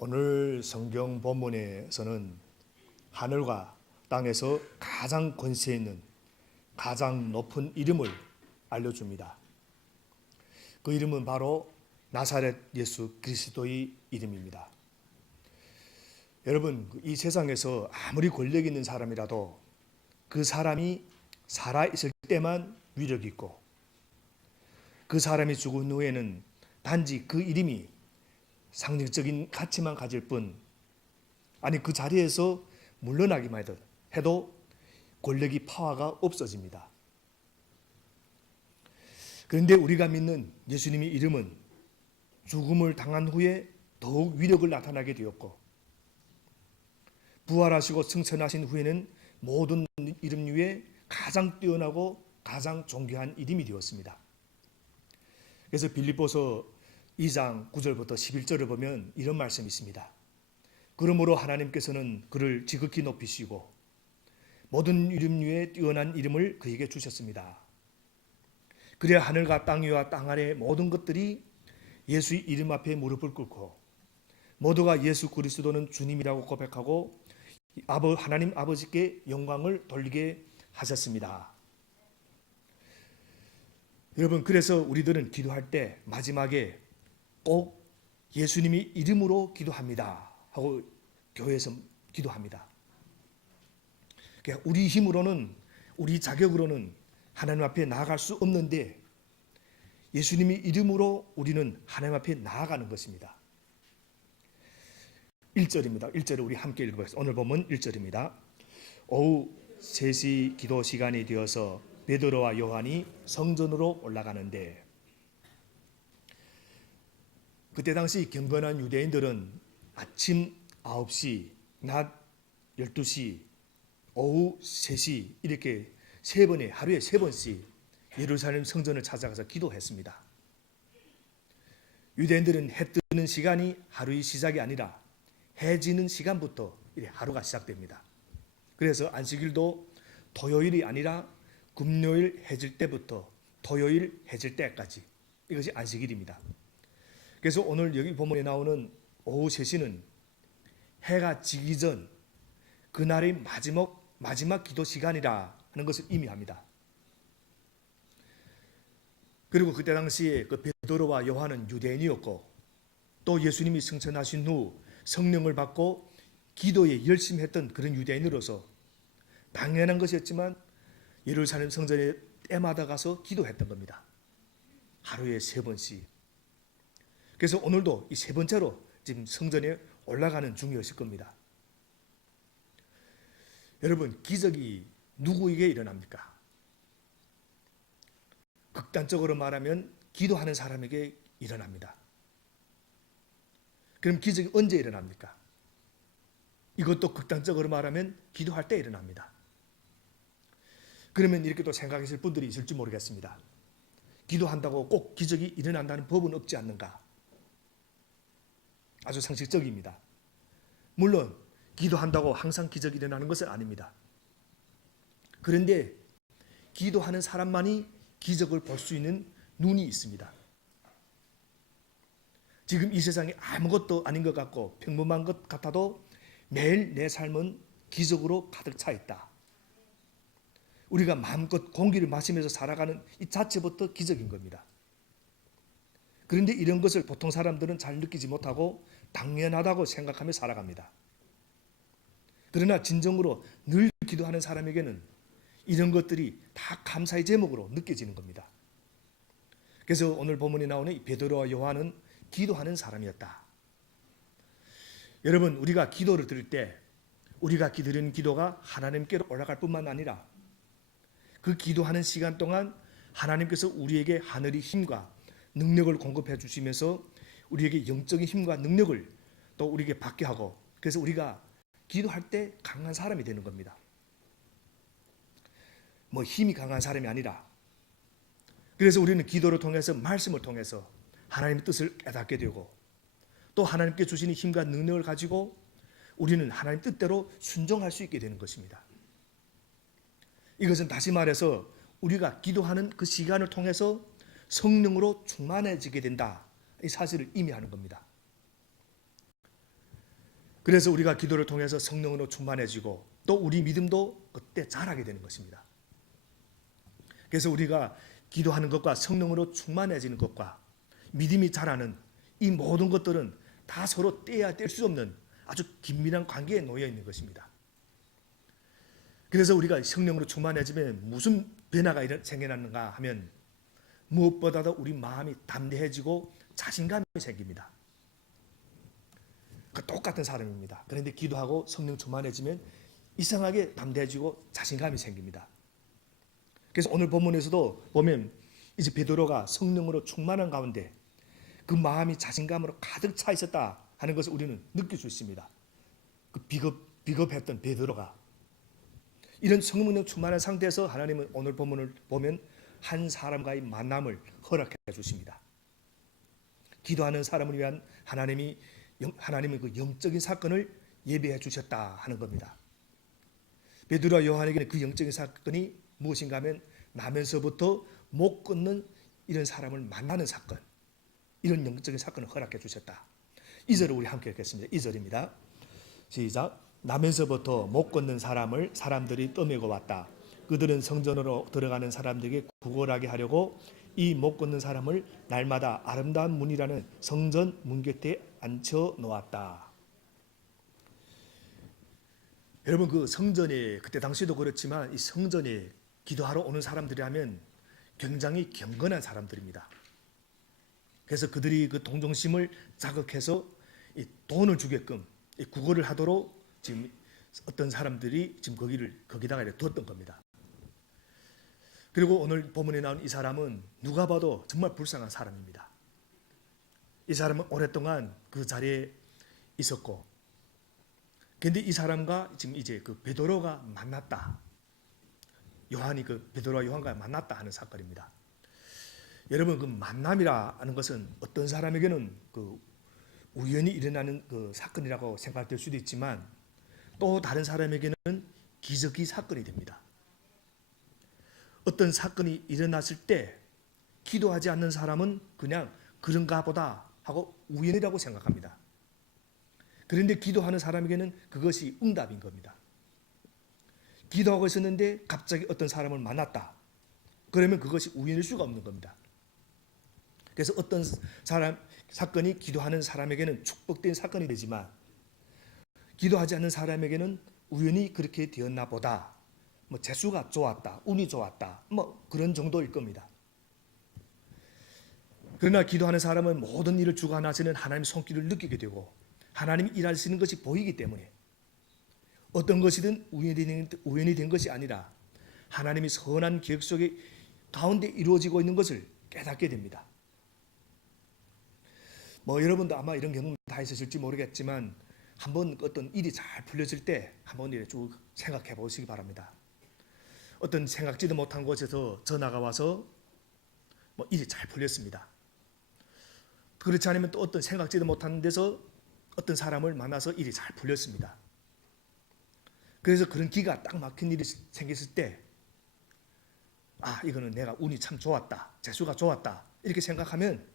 오늘 성경 본문에서는 하늘과 땅에서 가장 권세 있는 가장 높은 이름을 알려줍니다. 그 이름은 바로 나사렛 예수 그리스도의 이름입니다. 여러분, 이 세상에서 아무리 권력 있는 사람이라도 그 사람이 살아있을 때만 위력이 있고, 그 사람이 죽은 후에는 단지 그 이름이 상징적인 가치만 가질 뿐, 아니 그 자리에서 물러나기만 해도 권력이 파워가 없어집니다. 그런데 우리가 믿는 예수님의 이름은 죽음을 당한 후에 더욱 위력을 나타나게 되었고, 부활하시고 승천하신 후에는 모든 이름 중에 가장 뛰어나고 가장 존귀한 이름이 되었습니다. 그래서 빌립보서 2장 9절부터 11절을 보면 이런 말씀이 있습니다. 그러므로 하나님께서는 그를 지극히 높이시고 모든 이름 위에 뛰어난 이름을 그에게 주셨습니다. 그래야 하늘과 땅 위와 땅 아래 모든 것들이 예수의 이름 앞에 무릎을 꿇고 모두가 예수 그리스도는 주님이라고 고백하고 하나님 아버지께 영광을 돌리게 하셨습니다. 여러분, 그래서 우리들은 기도할 때 마지막에 꼭 예수님이 이름으로 기도합니다 하고 교회에서 기도합니다. 그러니까 우리 힘으로는, 우리 자격으로는 하나님 앞에 나아갈 수 없는데 예수님이 이름으로 우리는 하나님 앞에 나아가는 것입니다. 1절입니다. 1절을 우리 함께 읽어보겠습니다. 오늘 본문 1절입니다. 오후 3시 기도 시간이 되어서 베드로와 요한이 성전으로 올라가는데, 그때 당시 경건한 유대인들은 아침 9시, 낮 12시, 오후 3시 이렇게 하루에 3번씩 예루살렘 성전을 찾아가서 기도했습니다. 유대인들은 해 뜨는 시간이 하루의 시작이 아니라 해 지는 시간부터 하루가 시작됩니다. 그래서 안식일도 토요일이 아니라 금요일 해질 때부터 토요일 해질 때까지, 이것이 안식일입니다. 그래서 오늘 여기 본문에 나오는 오후 3시는 해가 지기 전 그날의 마지막 기도 시간이라 하는 것을 의미합니다. 그리고 그때 당시에 그 베드로와 요한은 유대인이었고, 또 예수님이 승천하신 후 성령을 받고 기도에 열심히 했던 그런 유대인으로서 당연한 것이었지만 예루살렘 성전에 때마다 가서 기도했던 겁니다. 하루에 3번씩. 그래서 오늘도 이 3번째로 지금 성전에 올라가는 중이었을 겁니다. 여러분, 기적이 누구에게 일어납니까? 극단적으로 말하면 기도하는 사람에게 일어납니다. 그럼 기적이 언제 일어납니까? 이것도 극단적으로 말하면 기도할 때 일어납니다. 그러면 이렇게 또 생각하실 분들이 있을지 모르겠습니다. 기도한다고 꼭 기적이 일어난다는 법은 없지 않는가? 아주 상식적입니다. 물론 기도한다고 항상 기적이 일어나는 것은 아닙니다. 그런데 기도하는 사람만이 기적을 볼 수 있는 눈이 있습니다. 지금 이 세상에 아무것도 아닌 것 같고 평범한 것 같아도 매일 내 삶은 기적으로 가득 차 있다. 우리가 마음껏 공기를 마시면서 살아가는 이 자체부터 기적인 겁니다. 그런데 이런 것을 보통 사람들은 잘 느끼지 못하고 당연하다고 생각하며 살아갑니다. 그러나 진정으로 늘 기도하는 사람에게는 이런 것들이 다 감사의 제목으로 느껴지는 겁니다. 그래서 오늘 본문에 나오는 이 베드로와 요한은 기도하는 사람이었다. 여러분, 우리가 기도를 드릴 때 우리가 드리는 기도가 하나님께로 올라갈 뿐만 아니라 그 기도하는 시간 동안 하나님께서 우리에게 하늘의 힘과 능력을 공급해 주시면서 우리에게 영적인 힘과 능력을 또 우리에게 받게 하고, 그래서 우리가 기도할 때 강한 사람이 되는 겁니다. 뭐 힘이 강한 사람이 아니라, 그래서 우리는 기도를 통해서, 말씀을 통해서 하나님의 뜻을 깨닫게 되고, 또 하나님께 주시는 힘과 능력을 가지고 우리는 하나님 뜻대로 순종할 수 있게 되는 것입니다. 이것은 다시 말해서 우리가 기도하는 그 시간을 통해서 성령으로 충만해지게 된다, 이 사실을 의미하는 겁니다. 그래서 우리가 기도를 통해서 성령으로 충만해지고 또 우리 믿음도 그때 자라게 되는 것입니다. 그래서 우리가 기도하는 것과 성령으로 충만해지는 것과 믿음이 자라는 이 모든 것들은 다 서로 떼야 뗄 수 없는 아주 긴밀한 관계에 놓여 있는 것입니다. 그래서 우리가 성령으로 충만해지면 무슨 변화가 생겨나는가 하면 무엇보다도 우리 마음이 담대해지고 자신감이 생깁니다. 그 똑같은 사람입니다. 그런데 기도하고 성령 충만해지면 이상하게 담대해지고 자신감이 생깁니다. 그래서 오늘 본문에서도 보면 이제 베드로가 성령으로 충만한 가운데 그 마음이 자신감으로 가득 차 있었다 하는 것을 우리는 느낄 수 있습니다. 그 비겁했던 베드로가 이런 성령 충만한 상태에서 하나님은 오늘 본문을 보면 한 사람과의 만남을 허락해 주십니다. 기도하는 사람을 위한 하나님의 그 영적인 사건을 예비해 주셨다 하는 겁니다. 베드로와 요한에게는 그 영적인 사건이 무엇인가 하면 나면서부터 못 끊는 이런 사람을 만나는 사건, 이런 영적인 사건을 허락해 주셨다. 2절을 우리 함께 읽겠습니다. 2절입니다. 시작. 나면서부터 못 걷는 사람을 사람들이 떠매고 왔다. 그들은 성전으로 들어가는 사람들에게 구걸하게 하려고 이 못 걷는 사람을 날마다 아름다운 문이라는 성전 문 곁에 앉혀 놓았다. 여러분, 그 성전에 그때 당시도 그렇지만 이 성전에 기도하러 오는 사람들이라면 굉장히 경건한 사람들입니다. 그래서 그들이 그 동정심을 자극해서 이 돈을 주게끔 이 구걸을 하도록 지금 어떤 사람들이 지금 거기다가 두었던 겁니다. 그리고 오늘 본문에 나온 이 사람은 누가 봐도 정말 불쌍한 사람입니다. 이 사람은 오랫동안 그 자리에 있었고, 그런데 이 사람과 지금 이제 그 베드로가 만났다. 요한이 그 베드로와 요한과 만났다 하는 사건입니다. 여러분, 그 만남이라는 것은 어떤 사람에게는 그 우연히 일어나는 그 사건이라고 생각될 수도 있지만 또 다른 사람에게는 기적의 사건이 됩니다. 어떤 사건이 일어났을 때 기도하지 않는 사람은 그냥 그런가 보다 하고 우연이라고 생각합니다. 그런데 기도하는 사람에게는 그것이 응답인 겁니다. 기도하고 있었는데 갑자기 어떤 사람을 만났다. 그러면 그것이 우연일 수가 없는 겁니다. 그래서 어떤 사건이 기도하는 사람에게는 축복된 사건이 되지만 기도하지 않는 사람에게는 우연히 그렇게 되었나 보다. 뭐 재수가 좋았다, 운이 좋았다, 뭐 그런 정도일 겁니다. 그러나 기도하는 사람은 모든 일을 주관하시는 하나님의 손길을 느끼게 되고 하나님이 일하시는 것이 보이기 때문에 어떤 것이든 우연이 된 것이 아니라 하나님의 선한 계획 속에 가운데 이루어지고 있는 것을 깨닫게 됩니다. 뭐 여러분도 아마 이런 경험 다 있으실지 모르겠지만 한번 어떤 일이 잘 풀려질 때 한번 이렇게 쭉 생각해 보시기 바랍니다. 어떤 생각지도 못한 곳에서 전화가 와서 뭐 일이 잘 풀렸습니다. 그렇지 않으면 또 어떤 생각지도 못한 데서 어떤 사람을 만나서 일이 잘 풀렸습니다. 그래서 그런 기가 딱 막힌 일이 생겼을 때 이거는 내가 운이 참 좋았다, 재수가 좋았다 이렇게 생각하면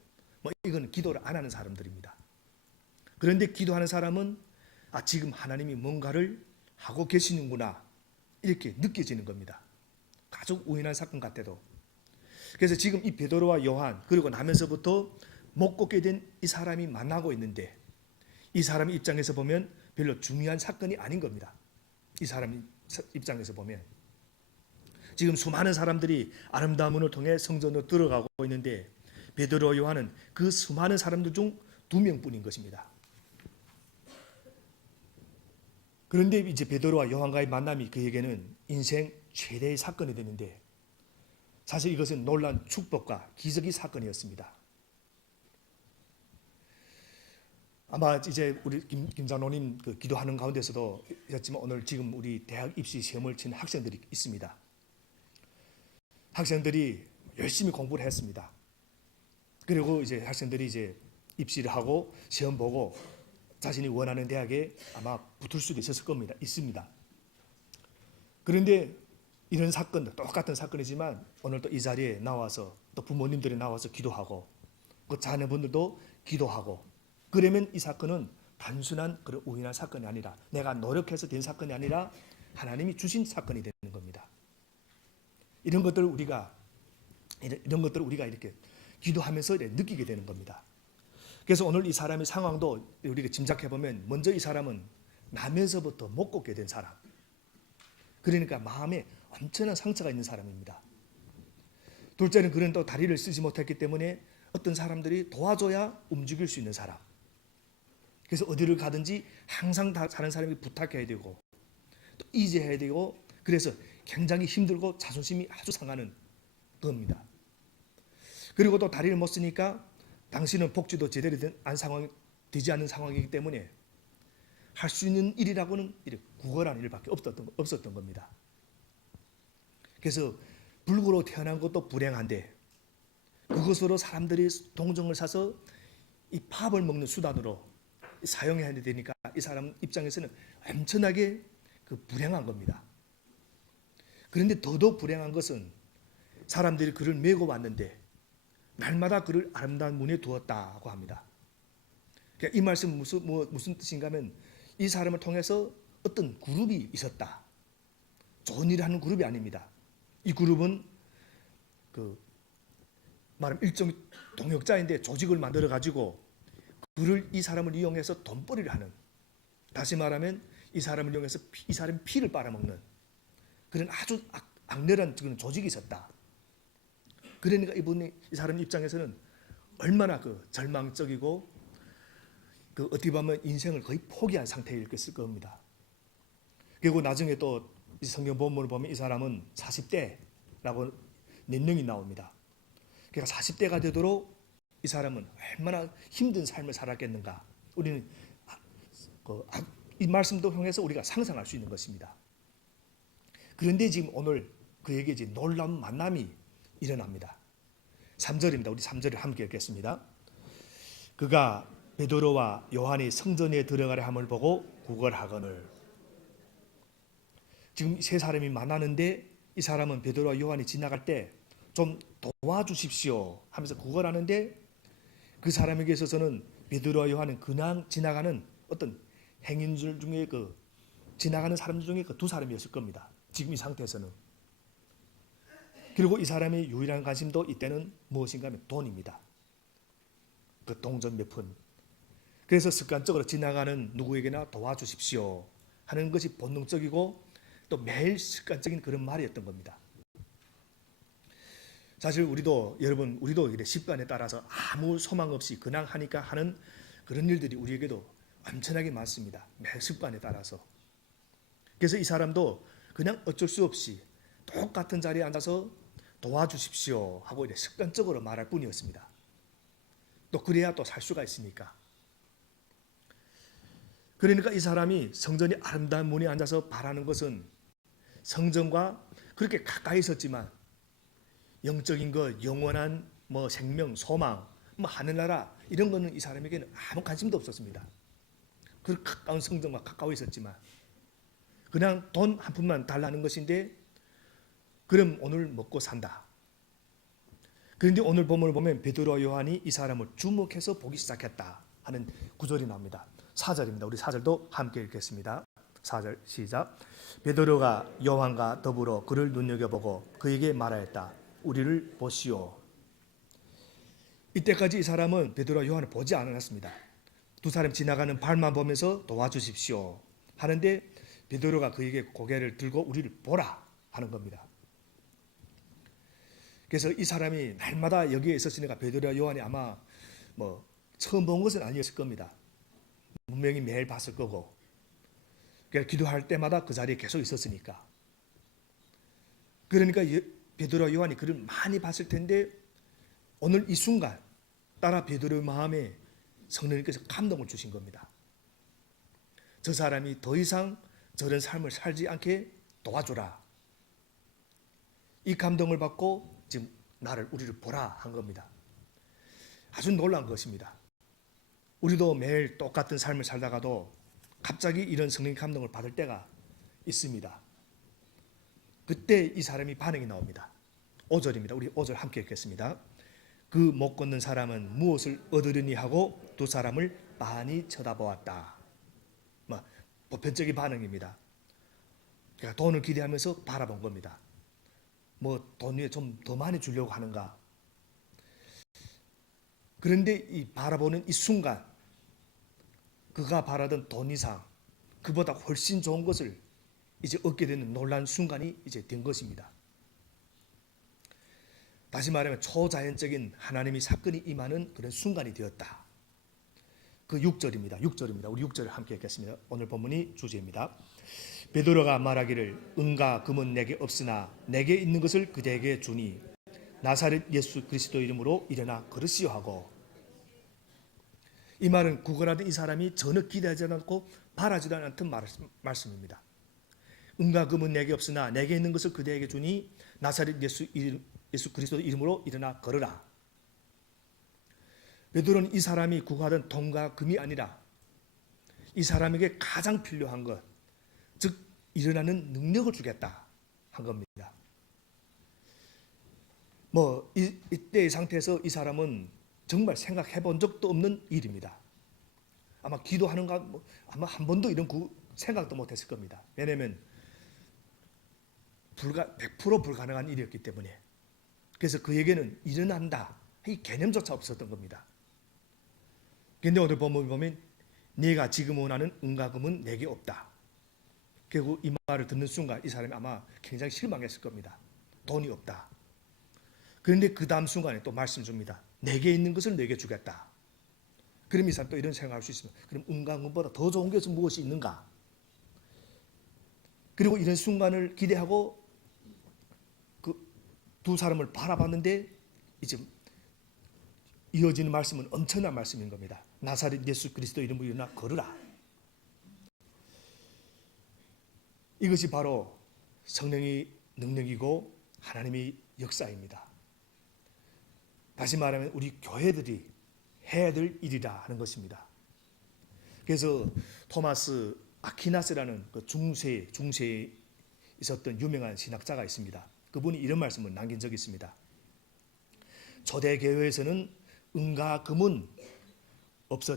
뭐 이건 기도를 안 하는 사람들입니다. 그런데 기도하는 사람은 지금 하나님이 뭔가를 하고 계시는구나 이렇게 느껴지는 겁니다. 아주 우연한 사건 같아도. 그래서 지금 이 베드로와 요한 그리고 나면서부터 못 걷게 된 이 사람이 만나고 있는데 이 사람 입장에서 보면 별로 중요한 사건이 아닌 겁니다. 이 사람 입장에서 보면 지금 수많은 사람들이 아름다운 문을 통해 성전으로 들어가고 있는데 베드로와 요한은 그 수많은 사람들 중 2명뿐인 것입니다. 그런데 이제 베드로와 요한과의 만남이 그에게는 인생 최대의 사건이 되는데 사실 이것은 놀라운 축복과 기적의 사건이었습니다. 아마 이제 우리 김장로님 그 기도하는 가운데서도 있었지만 오늘 지금 우리 대학 입시 시험을 치는 학생들이 있습니다. 학생들이 열심히 공부를 했습니다. 그리고 이제 학생들이 이제 입시를 하고 시험 보고 자신이 원하는 대학에 아마 붙을 수도 있었을 겁니다. 있습니다. 그런데 이런 사건, 똑같은 사건이지만 오늘 또 이 자리에 나와서 또 부모님들이 나와서 기도하고 그 자녀분들도 기도하고 그러면 이 사건은 단순한 그런 우연한 사건이 아니라 내가 노력해서 된 사건이 아니라 하나님이 주신 사건이 되는 겁니다. 이런 것들을 우리가 이렇게 기도하면서 느끼게 되는 겁니다. 그래서 오늘 이 사람의 상황도 우리가 짐작해 보면 먼저 이 사람은 나면서부터 못 걷게 된 사람. 그러니까 마음에 엄청난 상처가 있는 사람입니다. 둘째는 그는 또 다리를 쓰지 못했기 때문에 어떤 사람들이 도와줘야 움직일 수 있는 사람. 그래서 어디를 가든지 항상 다른 사람이 부탁해야 되고 또 의지해야 되고 그래서 굉장히 힘들고 자존심이 아주 상하는 겁니다. 그리고 또 다리를 못 쓰니까 당신은 복지도 제대로 되지 않는 상황이기 때문에 할 수 있는 일이라고는 구걸하는 일밖에 없었던 겁니다. 그래서 불구로 태어난 것도 불행한데 그것으로 사람들이 동정을 사서 이 밥을 먹는 수단으로 사용해야 되니까 이 사람 입장에서는 엄청나게 불행한 겁니다. 그런데 더더욱 불행한 것은 사람들이 그를 메고 왔는데 날마다 그를 아름다운 문에 두었다고 합니다. 그러니까 이 말씀은 무슨 뜻인가 하면 이 사람을 통해서 어떤 그룹이 있었다. 좋은 일을 하는 그룹이 아닙니다. 이 그룹은 말하면 일종의 동역자인데 조직을 만들어 가지고 이 사람을 이용해서 돈벌이를 하는, 다시 말하면 이 사람을 이용해서 이 사람의 피를 빨아먹는 그런 아주 악랄한 그런 조직이 있었다. 그러니까 이 사람 입장에서는 얼마나 절망적이고 어떻게 보면 인생을 거의 포기한 상태였을 겁니다. 그리고 나중에 또 성경 본문을 보면 이 사람은 40대라고年齢이 나옵니다. 그러니까 40대가 되도록 이 사람은 얼마나 힘든 삶을 살았겠는가. 우리는 이 말씀도 통해서 우리가 상상할 수 있는 것입니다. 그런데 지금 오늘 그에게 이제 놀라운 만남이 일어납니다. 3절입니다. 우리 3절을 함께 읽겠습니다. 그가 베드로와 요한이 성전에 들어가려 함을 보고 구걸하거늘. 지금 세 사람이 만나는데 이 사람은 베드로와 요한이 지나갈 때 좀 도와주십시오 하면서 구걸하는데 그 사람에게 있어서는 베드로와 요한은 그냥 지나가는 어떤 행인들 중에 지나가는 사람들 중에 두 사람이었을 겁니다. 지금 이 상태에서는. 그리고 이 사람의 유일한 관심도 이때는 무엇인가 하면 돈입니다. 동전 몇 푼. 그래서 습관적으로 지나가는 누구에게나 도와주십시오 하는 것이 본능적이고 또 매일 습관적인 그런 말이었던 겁니다. 사실 우리도 이래 습관에 따라서 아무 소망 없이 그냥 하니까 하는 그런 일들이 우리에게도 엄청나게 많습니다. 매 습관에 따라서. 그래서 이 사람도 그냥 어쩔 수 없이 똑같은 자리에 앉아서 도와주십시오 하고 이래 습관적으로 말할 뿐이었습니다. 또 그래야 또 살 수가 있으니까. 그러니까 이 사람이 성전이 아름다운 문에 앉아서 바라는 것은 성전과 그렇게 가까이 있었지만 영적인 것, 영원한 생명, 소망, 하늘나라 이런 거는 이 사람에게는 아무 관심도 없었습니다. 그 가까운 성전과 가까워 있었지만 그냥 돈 한 푼만 달라는 것인데 그럼 오늘 먹고 산다. 그런데 오늘 본문을 보면 베드로와 요한이 이 사람을 주목해서 보기 시작했다 하는 구절이 나옵니다. 4절입니다. 우리 4절도 함께 읽겠습니다. 4절 시작. 베드로가 요한과 더불어 그를 눈여겨보고 그에게 말하였다. 우리를 보시오. 이때까지 이 사람은 베드로와 요한을 보지 않았습니다. 두 사람 지나가는 발만 보면서 도와주십시오 하는데 베드로가 그에게 고개를 들고 우리를 보라 하는 겁니다. 그래서 이 사람이 날마다 여기에 있었으니까 베드로와 요한이 아마 처음 본 것은 아니었을 겁니다. 분명히 매일 봤을 거고 그러니까 기도할 때마다 그 자리에 계속 있었으니까. 그러니까 베드로와 요한이 그를 많이 봤을 텐데 오늘 이 순간 따라 베드로의 마음에 성령님께서 감동을 주신 겁니다. 저 사람이 더 이상 저런 삶을 살지 않게 도와줘라. 이 감동을 받고 지금 우리를 보라 한 겁니다. 아주 놀라운 것입니다. 우리도 매일 똑같은 삶을 살다가도 갑자기 이런 성령 감동을 받을 때가 있습니다. 그때 이 사람이 반응이 나옵니다. 5절입니다. 우리 5절 함께 읽겠습니다. 그 못 걷는 사람은 무엇을 얻으려니 하고 두 사람을 많이 쳐다보았다. 뭐 보편적인 반응입니다. 그러니까 돈을 기대하면서 바라본 겁니다. 뭐 돈 위에 좀 더 많이 주려고 하는가. 그런데 이 바라보는 이 순간 그가 바라던 돈 이상 그보다 훨씬 좋은 것을 이제 얻게 되는 놀라운 순간이 이제 된 것입니다. 다시 말하면 초자연적인 하나님의 사건이 임하는 그런 순간이 되었다. 그 6절입니다. 6절입니다. 우리 6절을 함께 읽겠습니다. 오늘 본문이 주제입니다. 베드로가 말하기를 은과 금은 내게 없으나 내게 있는 것을 그대에게 주니 나사렛 예수 그리스도 이름으로 일어나 걸으시오 하고, 이 말은 구걸하던 이 사람이 전혀 기대하지 않고 바라지도 않던 말씀입니다. 은과 금은 내게 없으나 내게 있는 것을 그대에게 주니 나사렛 예수 그리스도 이름으로 일어나 걸으라. 베드로는 이 사람이 구하던 돈과 금이 아니라 이 사람에게 가장 필요한 것, 즉 일어나는 능력을 주겠다 한 겁니다. 이때의 상태에서 이 사람은 정말 생각해 본 적도 없는 일입니다. 아마 기도하는가 아마 한 번도 이런 생각도 못했을 겁니다. 왜냐하면 100% 불가능한 일이었기 때문에. 그래서 그에게는 일어난다 이 개념조차 없었던 겁니다. 그런데 오늘 보면 네가 지금 원하는 은과 금은 내게 없다. 결국 이 말을 듣는 순간 이 사람이 아마 굉장히 실망했을 겁니다. 돈이 없다. 그런데 그 다음 순간에 또 말씀 줍니다. 내게 있는 것을 내게 주겠다. 그럼 이 사람 또 이런 생각할 수 있습니다. 그럼 은과 금보다 더 좋은 것은 무엇이 있는가? 그리고 이런 순간을 기대하고 그 두 사람을 바라봤는데 이제 이어지는 말씀은 엄청난 말씀인 겁니다. 나사렛 예수 그리스도 이름으로 일어나 걸으라. 이것이 바로 성령의 능력이고 하나님의 역사입니다. 다시 말하면 우리 교회들이 해야 될 일이라 하는 것입니다. 그래서 토마스 아퀴나스라는 그 중세에 있었던 유명한 신학자가 있습니다. 그분이 이런 말씀을 남긴 적이 있습니다. 초대교회에서는 은과 금은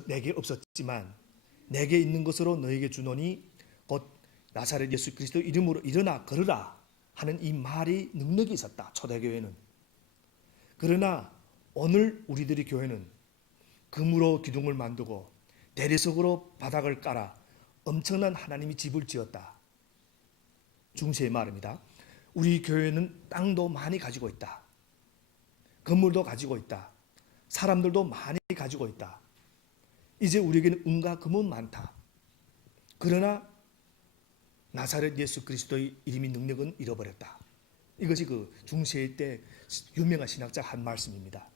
내게 없었지만 내게 있는 것으로 너에게 주노니 곧 나사렛 예수 그리스도 이름으로 일어나 걸으라 하는 이 말이 능력이 있었다. 초대교회는. 그러나 오늘 우리들의 교회는 금으로 기둥을 만들고 대리석으로 바닥을 깔아 엄청난 하나님의 집을 지었다. 중세의 말입니다. 우리 교회는 땅도 많이 가지고 있다. 건물도 가지고 있다. 사람들도 많이 가지고 있다. 이제 우리에게는 은과 금은 많다. 그러나 나사렛 예수 그리스도의 이름의 능력은 잃어버렸다. 이것이 그 중세의 때 유명한 신학자가 한 말씀입니다.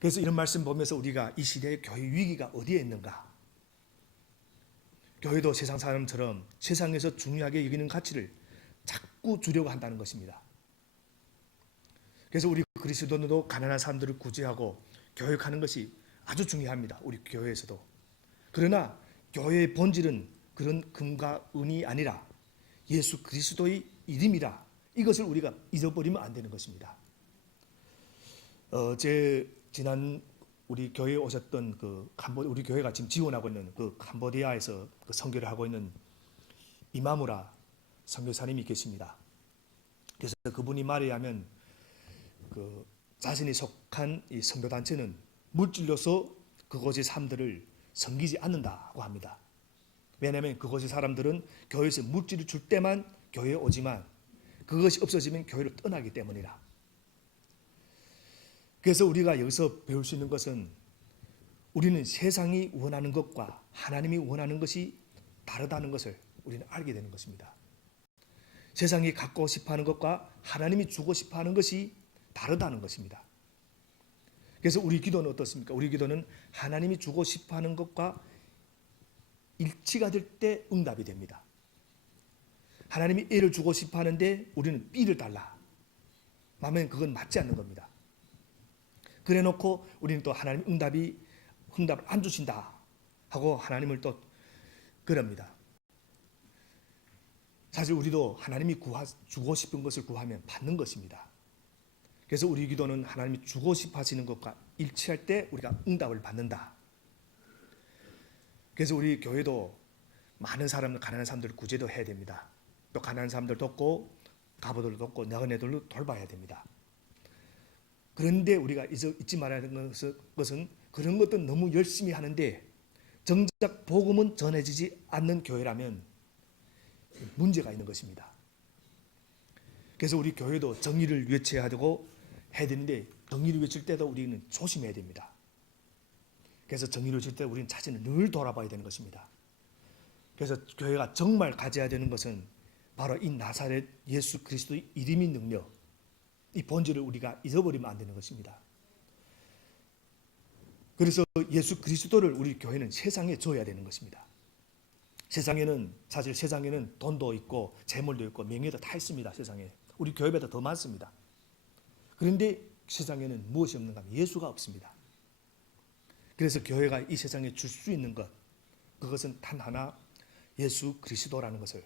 그래서 이런 말씀 보면서 우리가 이 시대의 교회 위기가 어디에 있는가? 교회도 세상 사람처럼 세상에서 중요하게 여기는 가치를 자꾸 주려고 한다는 것입니다. 그래서 우리 그리스도인도 가난한 사람들을 구제하고 교육하는 것이 아주 중요합니다. 우리 교회에서도. 그러나 교회의 본질은 그런 금과 은이 아니라 예수 그리스도의 이름이라, 이것을 우리가 잊어버리면 안 되는 것입니다. 지난 우리 교회에 오셨던 우리 교회가 지금 지원하고 있는 그 캄보디아에서 그 선교를 하고 있는 이마무라 선교사님이 계십니다. 그래서 그분이 말에 의하면 자신이 속한 이 선교단체는 물질로서 그곳의 사람들을 섬기지 않는다고 합니다. 왜냐하면 그곳의 사람들은 교회에서 물질을 줄 때만 교회에 오지만 그것이 없어지면 교회를 떠나기 때문이라. 그래서 우리가 여기서 배울 수 있는 것은 우리는 세상이 원하는 것과 하나님이 원하는 것이 다르다는 것을 우리는 알게 되는 것입니다. 세상이 갖고 싶어하는 것과 하나님이 주고 싶어하는 것이 다르다는 것입니다. 그래서 우리 기도는 어떻습니까? 우리 기도는 하나님이 주고 싶어하는 것과 일치가 될 때 응답이 됩니다. 하나님이 A를 주고 싶어하는데 우리는 B를 달라. 하면 그건 맞지 않는 겁니다. 그래 놓고 우리는 또 하나님 응답을 안 주신다 하고 하나님을 또 그럽니다. 사실 우리도 하나님이 주고 싶은 것을 구하면 받는 것입니다. 그래서 우리 기도는 하나님이 주고 싶어 하시는 것과 일치할 때 우리가 응답을 받는다. 그래서 우리 교회도 많은 사람들, 가난한 사람들을 구제도 해야 됩니다. 또 가난한 사람들 돕고 가부들도 돕고 나그네들도 돌봐야 됩니다. 그런데 우리가 잊지 말아야 하는 것은 그런 것도 너무 열심히 하는데 정작 복음은 전해지지 않는 교회라면 문제가 있는 것입니다. 그래서 우리 교회도 정의를 외쳐야 되고 해야 되는데 정의를 외칠 때도 우리는 조심해야 됩니다. 그래서 정의를 외칠 때 우리는 자신을 늘 돌아봐야 되는 것입니다. 그래서 교회가 정말 가져야 되는 것은 바로 이 나사렛 예수 그리스도의 이름의 능력, 이 본질을 우리가 잊어버리면 안 되는 것입니다. 그래서 예수 그리스도를 우리 교회는 세상에 줘야 되는 것입니다. 사실 세상에는 돈도 있고 재물도 있고 명예도 다 있습니다. 세상에 우리 교회보다 더 많습니다. 그런데 세상에는 무엇이 없는가 하면 예수가 없습니다. 그래서 교회가 이 세상에 줄 수 있는 것, 그것은 단 하나 예수 그리스도라는 것을,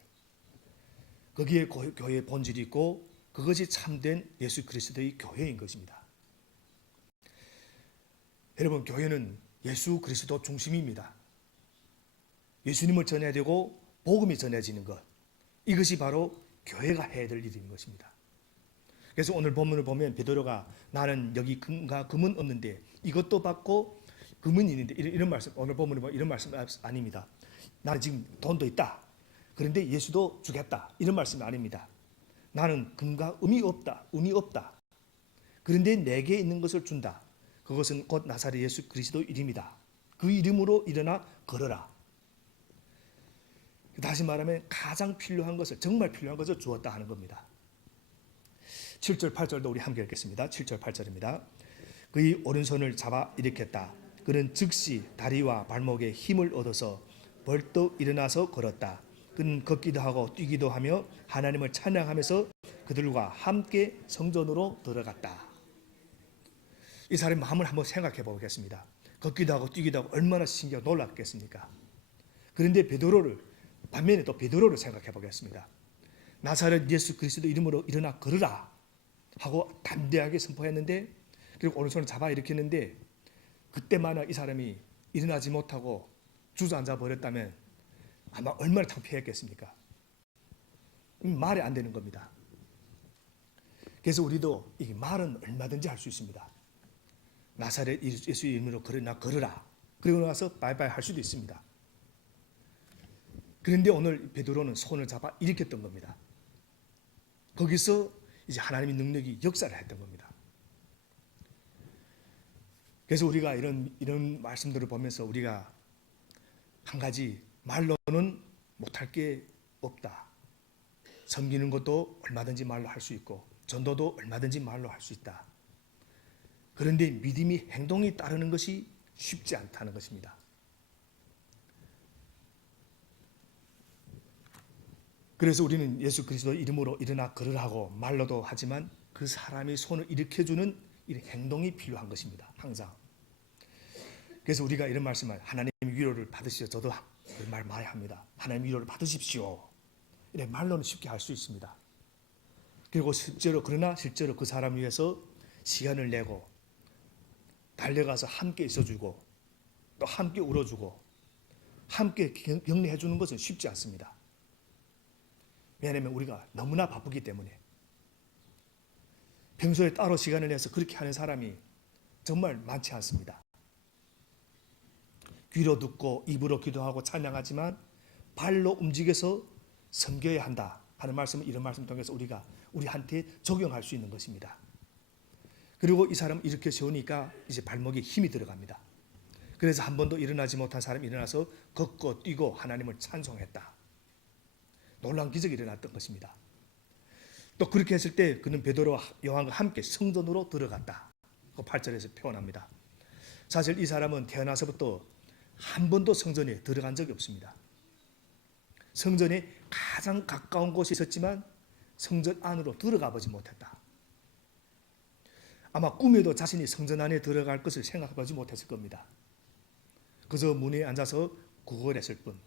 거기에 교회의 본질이 있고 그것이 참된 예수 그리스도의 교회인 것입니다. 여러분, 교회는 예수 그리스도 중심입니다. 예수님을 전해야 되고 복음이 전해지는 것, 이것이 바로 교회가 해야 될 일인 것입니다. 그래서 오늘 본문을 보면 베드로가 나는 여기 금과 금은 없는데 이것도 받고 금은 있는데, 이런 말씀, 오늘 본문을 보면 이런 말씀 아닙니다. 나는 지금 돈도 있다, 그런데 예수도 주겠다, 이런 말씀이 아닙니다. 나는 금과 은이 없다. 그런데 내게 있는 것을 준다. 그것은 곧 나사렛 예수 그리스도 이름이다. 그 이름으로 일어나 걸어라. 다시 말하면 가장 필요한 것을, 정말 필요한 것을 주었다 하는 겁니다. 7절 8절도 우리 함께 읽겠습니다. 7절 8절입니다. 그의 오른손을 잡아 일으켰다. 그는 즉시 다리와 발목에 힘을 얻어서 벌떡 일어나서 걸었다. 그는 걷기도 하고 뛰기도 하며 하나님을 찬양하면서 그들과 함께 성전으로 들어갔다. 이 사람의 마음을 한번 생각해 보겠습니다. 걷기도 하고 뛰기도 하고 얼마나 신기하고 놀랐겠습니까? 그런데 반면에 또 베드로를 생각해 보겠습니다. 나사렛 예수 그리스도 이름으로 일어나 걸으라 하고 담대하게 선포했는데, 그리고 오른손을 잡아 일으켰는데, 그때마나 이 사람이 일어나지 못하고 주저앉아 버렸다면 아마 얼마나 창피했겠습니까? 말이 안 되는 겁니다. 그래서 우리도 이 말은 얼마든지 할 수 있습니다. 나사렛 예수 이름으로 걸으라. 그리고 나서 바이바이 할 수도 있습니다. 그런데 오늘 베드로는 손을 잡아 일으켰던 겁니다. 거기서 이제 하나님의 능력이 역사를 했던 겁니다. 그래서 우리가 이런 말씀들을 보면서 우리가 한 가지, 말로는 못할 게 없다. 섬기는 것도 얼마든지 말로 할 수 있고 전도도 얼마든지 말로 할 수 있다. 그런데 믿음이 행동이 따르는 것이 쉽지 않다는 것입니다. 그래서 우리는 예수 그리스도 이름으로 일어나 걸으라고 말로도 하지만 그 사람이 손을 일으켜주는 이 행동이 필요한 것입니다. 항상. 그래서 우리가 이런 말씀을, 하나님 위로를 받으시오. 저도 그 말 많이 합니다. 하나님 위로를 받으십시오. 이래 말로는 쉽게 할 수 있습니다. 그리고 실제로 그 사람 위해서 시간을 내고 달려가서 함께 있어주고 또 함께 울어주고 함께 격려해 주는 것은 쉽지 않습니다. 왜냐하면 우리가 너무나 바쁘기 때문에. 평소에 따로 시간을 내서 그렇게 하는 사람이 정말 많지 않습니다. 귀로 듣고 입으로 기도하고 찬양하지만 발로 움직여서 섬겨야 한다 하는 말씀은 이런 말씀 통해서 우리한테 적용할 수 있는 것입니다. 그리고 이 사람 이렇게 세우니까 이제 발목에 힘이 들어갑니다. 그래서 한 번도 일어나지 못한 사람이 일어나서 걷고 뛰고 하나님을 찬송했다. 놀라운 기적이 일어났던 것입니다. 또 그렇게 했을 때 그는 베드로와 요한과 함께 성전으로 들어갔다. 그 8절에서 표현합니다. 사실 이 사람은 태어나서부터 한 번도 성전에 들어간 적이 없습니다. 성전에 가장 가까운 곳에 있었지만 성전 안으로 들어가 보지 못했다. 아마 꿈에도 자신이 성전 안에 들어갈 것을 생각해보지 못했을 겁니다. 그저 문에 앉아서 구걸했을 뿐.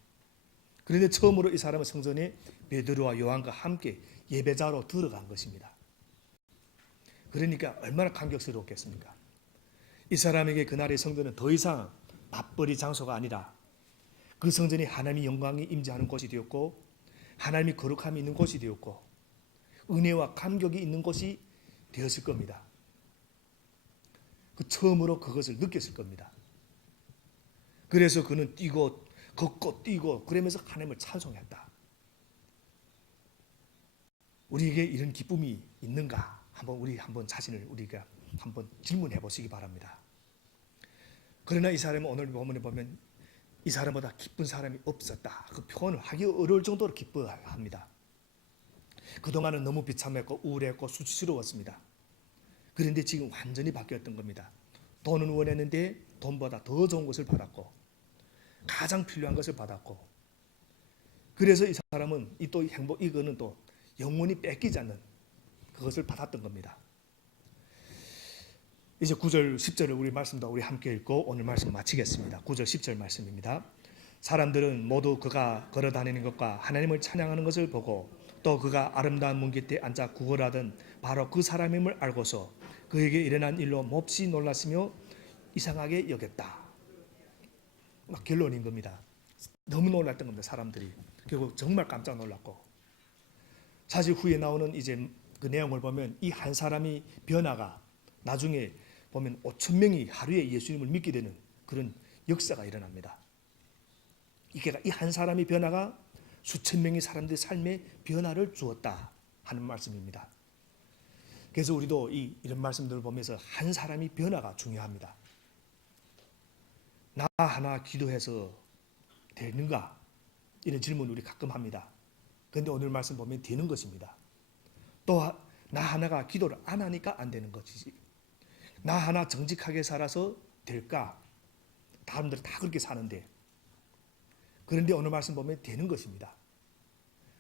그런데 처음으로 이 사람은 성전에 베드로와 요한과 함께 예배자로 들어간 것입니다. 그러니까 얼마나 감격스러웠겠습니까? 이 사람에게 그날의 성전은 더 이상 맞벌이 장소가 아니라 그 성전이 하나님의 영광이 임재하는 곳이 되었고 하나님의 거룩함이 있는 곳이 되었고 은혜와 감격이 있는 곳이 되었을 겁니다. 그 처음으로 그것을 느꼈을 겁니다. 그래서 그는 뛰고 걷고 뛰고 그러면서 하나님을 찬송했다. 우리에게 이런 기쁨이 있는가? 우리 자신을 우리가 한번 질문해 보시기 바랍니다. 그러나 이 사람은 오늘 본문에 보면 이 사람보다 기쁜 사람이 없었다. 그 표현을 하기 어려울 정도로 기뻐합니다. 그동안은 너무 비참했고 우울했고 수치스러웠습니다. 그런데 지금 완전히 바뀌었던 겁니다. 돈은 원했는데 돈보다 더 좋은 것을 받았고 가장 필요한 것을 받았고 그래서 이 사람은 이거는 또 영원히 뺏기지 않는 그것을 받았던 겁니다. 이제 9절 10절을 우리 말씀도 우리 함께 읽고 오늘 말씀 마치겠습니다. 9절 10절 말씀입니다. 사람들은 모두 그가 걸어다니는 것과 하나님을 찬양하는 것을 보고 또 그가 아름다운 문 곁에 앉아 구걸하던 바로 그 사람임을 알고서 그에게 일어난 일로 몹시 놀랐으며 이상하게 여겼다. 막 결론인 겁니다. 너무 놀랐던 겁니다. 사람들이. 결국 정말 깜짝 놀랐고 사실 후에 나오는 이제 그 내용을 보면 이 한 사람이 변화가 나중에 보면 5천 명이 하루에 예수님을 믿게 되는 그런 역사가 일어납니다. 이게 이 한 사람의 변화가 수천 명의 사람들의 삶에 변화를 주었다 하는 말씀입니다. 그래서 우리도 이런 말씀들을 보면서 한 사람의 변화가 중요합니다. 나 하나 기도해서 되는가? 이런 질문 우리 가끔 합니다. 그런데 오늘 말씀 보면 되는 것입니다. 또 나 하나가 기도를 안 하니까 안 되는 것이지. 나 하나 정직하게 살아서 될까? 사람들 다 그렇게 사는데. 그런데 오늘 말씀 보면 되는 것입니다.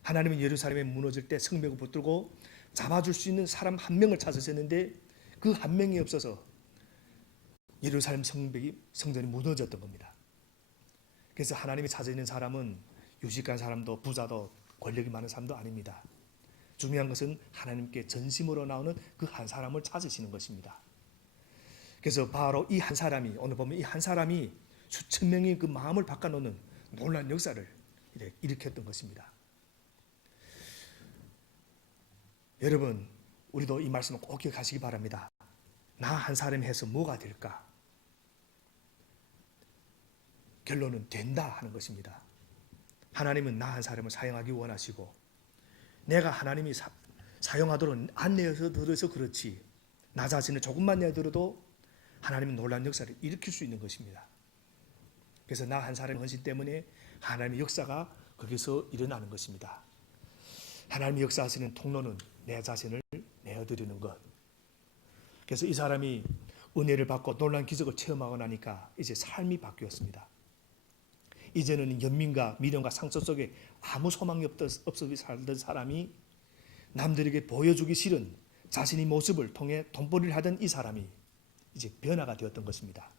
하나님은 예루살렘에 무너질 때 성벽을 붙들고 잡아줄 수 있는 사람 한 명을 찾으셨는데 그 한 명이 없어서 예루살렘 성전이 무너졌던 겁니다. 그래서 하나님이 찾아있는 사람은 유식한 사람도 부자도 권력이 많은 사람도 아닙니다. 중요한 것은 하나님께 전심으로 나오는 그 한 사람을 찾으시는 것입니다. 그래서 바로 이 한 사람이 오늘 보면 이 한 사람이 수천 명의 그 마음을 바꿔놓는 놀라운 역사를 일으켰던 것입니다. 여러분 우리도 이 말씀을 꼭 기억하시기 바랍니다. 나 한 사람이 해서 뭐가 될까? 결론은 된다 하는 것입니다. 하나님은 나 한 사람을 사용하기 원하시고 내가 하나님이 사용하도록 안 내어들어서 그렇지 나 자신을 조금만 내어들어도 하나님은 놀라운 역사를 일으킬 수 있는 것입니다. 그래서 나 한 사람의 헌신 때문에 하나님의 역사가 거기서 일어나는 것입니다. 하나님이 역사하시는 통로는 내 자신을 내어드리는 것. 그래서 이 사람이 은혜를 받고 놀라운 기적을 체험하고 나니까 이제 삶이 바뀌었습니다. 이제는 연민과 미련과 상처 속에 아무 소망이 없어 살던 사람이 남들에게 보여주기 싫은 자신의 모습을 통해 돈벌이를 하던 이 사람이 이제 변화가 되었던 것입니다.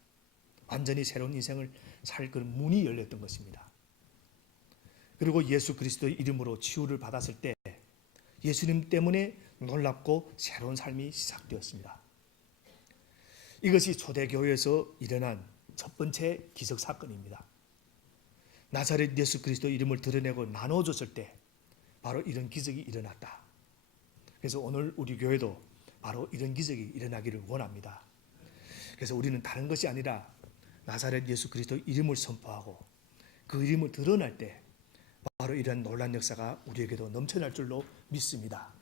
완전히 새로운 인생을 살 그런 문이 열렸던 것입니다. 그리고 예수 그리스도의 이름으로 치유를 받았을 때 예수님 때문에 놀랍고 새로운 삶이 시작되었습니다. 이것이 초대교회에서 일어난 첫 번째 기적 사건입니다. 나사렛 예수 그리스도 이름을 드러내고 나눠줬을 때 바로 이런 기적이 일어났다. 그래서 오늘 우리 교회도 바로 이런 기적이 일어나기를 원합니다. 그래서 우리는 다른 것이 아니라 나사렛 예수 그리스도 이름을 선포하고 그 이름을 드러날 때 바로 이런 놀라운 역사가 우리에게도 넘쳐날 줄로 믿습니다.